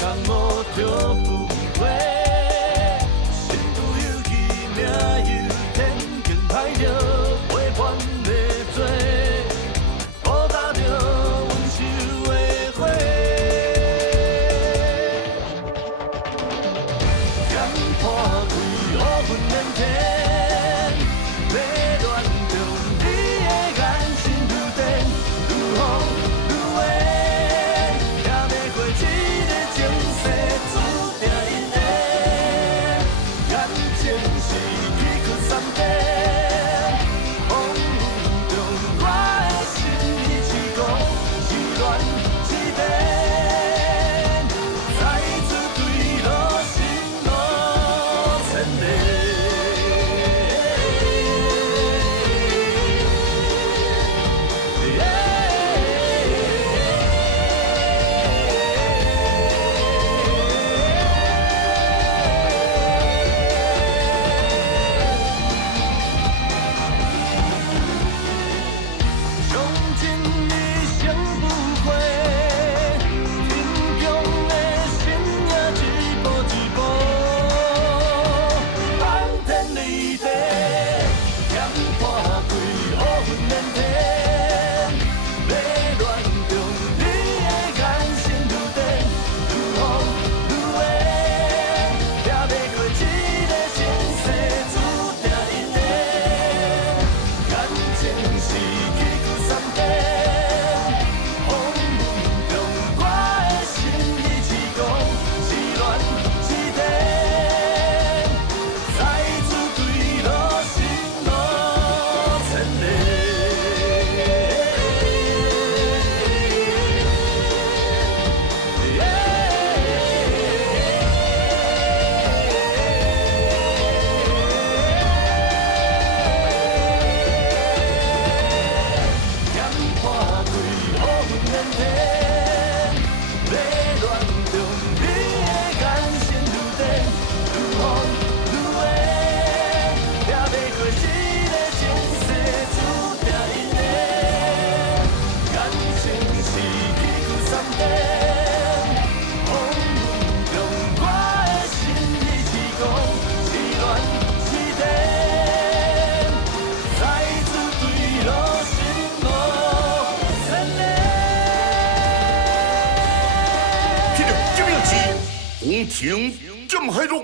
江湖着富贵，身不由己，命由天，更歹着陪伴的做，报答着温柔的花。剑破开，乌云连天，要乱中你的眼神愈电，愈风愈远，也要过一个情世，注定因缘。感情是崎岖山顶，风雨中我的心已是狂，是乱是变，再次对路心路牵连。从今一生不悔，坚强的心也一步一步翻天立地，剑破开，乌云连天，要乱中你的眼神愈电，愈风愈远，也要过一个情世，注定因缘。感情是崎岖山顶，风雨中我的心已是狂，是乱是变，再次对路心路牵连。剑破开，乌云连天，要乱中你的眼神愈电，愈风愈远，也要过一个情世，注定因缘。感情是崎岖山顶，风雨中我的心已是狂，是乱是变，再次对路心路牵连。这个金明旗，红情这么黑中。